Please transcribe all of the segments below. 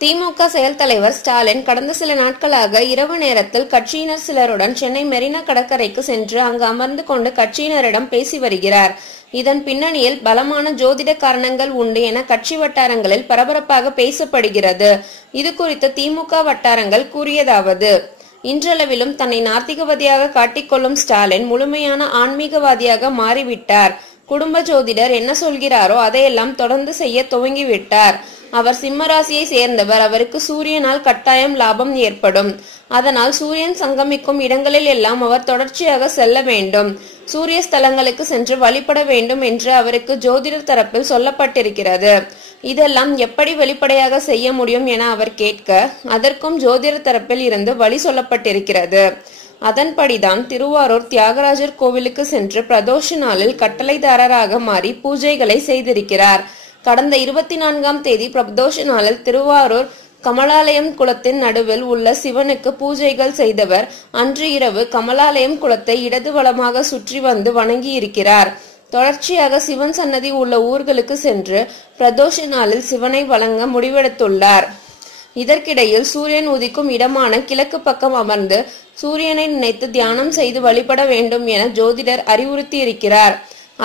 திமுக செயல் தலைவர் ஸ்டாலின் கடந்த சில நாட்களாக இரவு நேரத்தில் கட்சியினர் சிலருடன் சென்னை மெரினா கடற்கரைக்கு சென்று அங்கு அமர்ந்து கொண்டு கட்சியினரிடம் பேசி வருகிறார். இதன் பின்னணியில் பலமான ஜோதிட காரணங்கள் உண்டு என கட்சி வட்டாரங்களில் பரபரப்பாக பேசப்படுகிறது. இது குறித்து திமுக வட்டாரங்கள் கூறியதாவது இன்றளவிலும் தன்னை நாத்திகவாதியாக காட்டிக்கொள்ளும் ஸ்டாலின் முழுமையான ஆன்மீகவாதியாக மாறிவிட்டார். குடும்ப ஜோதிடர் என்ன சொல்கிறாரோ அதையெல்லாம் தொடர்ந்து செய்ய துவங்கிவிட்டார். அவர் சிம்மராசியை சேர்ந்தவர். அவருக்கு சூரியனால் கட்டாயம் லாபம் ஏற்படும். அதனால் சூரியன் சங்கமிக்கும் இடங்களில் எல்லாம் அவர் தொடர்ச்சியாக செல்ல வேண்டும். சூரிய ஸ்தலங்களுக்கு சென்று வழிபட வேண்டும் என்று அவருக்கு ஜோதிடர் தரப்பில் சொல்லப்பட்டிருக்கிறது. இதெல்லாம் எப்படி வெளிப்படையாக செய்ய முடியும் என அவர் கேட்க அதற்கும் ஜோதிடர் தரப்பில் இருந்து வழி சொல்லப்பட்டிருக்கிறது. அதன்படிதான் திருவாரூர் தியாகராஜர் கோவிலுக்கு சென்று பிரதோஷ நாளில் கட்டளைதாரராக மாறி பூஜைகளை செய்திருக்கிறார். கடந்த இருபத்தி நான்காம் தேதி பிரதோஷ நாளில் திருவாரூர் கமலாலயம் குளத்தின் நடுவில் உள்ள சிவனுக்கு பூஜைகள் செய்தவர் அன்று இரவு கமலாலயம் குளத்தை இடது வளமாக சுற்றி வந்து வணங்கி இருக்கிறார் தொடர்ச்சியாக சிவன் சன்னதி உள்ள ஊர்களுக்கு சென்று பிரதோஷ நாளில் சிவனை வழங்க முடிவெடுத்துள்ளார். இதற்கிடையில் சூரியன் உதிக்கும் இடமான கிழக்கு பக்கம் அமர்ந்து சூரியனை நினைத்து தியானம் செய்து வழிபட வேண்டும் என ஜோதிடர் அறிவுறுத்தியிருக்கிறார்.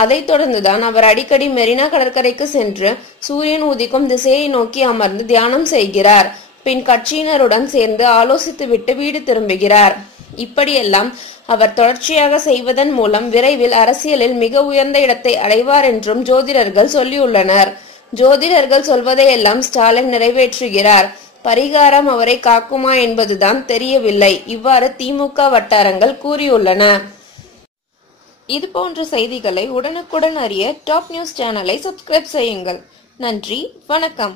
அதைத் தொடர்ந்துதான் அவர் அடிக்கடி மெரினா கடற்கரைக்கு சென்று சூரியன் உதிக்கும் திசையை நோக்கி அமர்ந்து தியானம் செய்கிறார். பின் கட்சியினருடன் சேர்ந்து ஆலோசித்துவிட்டு வீடு திரும்புகிறார். இப்படியெல்லாம் அவர் தொடர்ச்சியாக செய்வதன் மூலம் விரைவில் அரசியலில் மிக உயர்ந்த இடத்தை அடைவார் என்றும் ஜோதிடர்கள் சொல்லியுள்ளனர். ஜோதிடர்கள் சொல்வதையெல்லாம் ஸ்டாலின் நிறைவேற்றுகிறார். பரிகாரம் அவரை காக்குமா என்பதுதான் தெரியவில்லை. இவ்வாறு திமுக வட்டாரங்கள் கூறியுள்ளன. இது போன்ற செய்திகளை உடனுக்குடன் அறிய டாப் நியூஸ் சேனலை சப்ஸ்கிரைப் செய்யுங்கள். நன்றி வணக்கம்.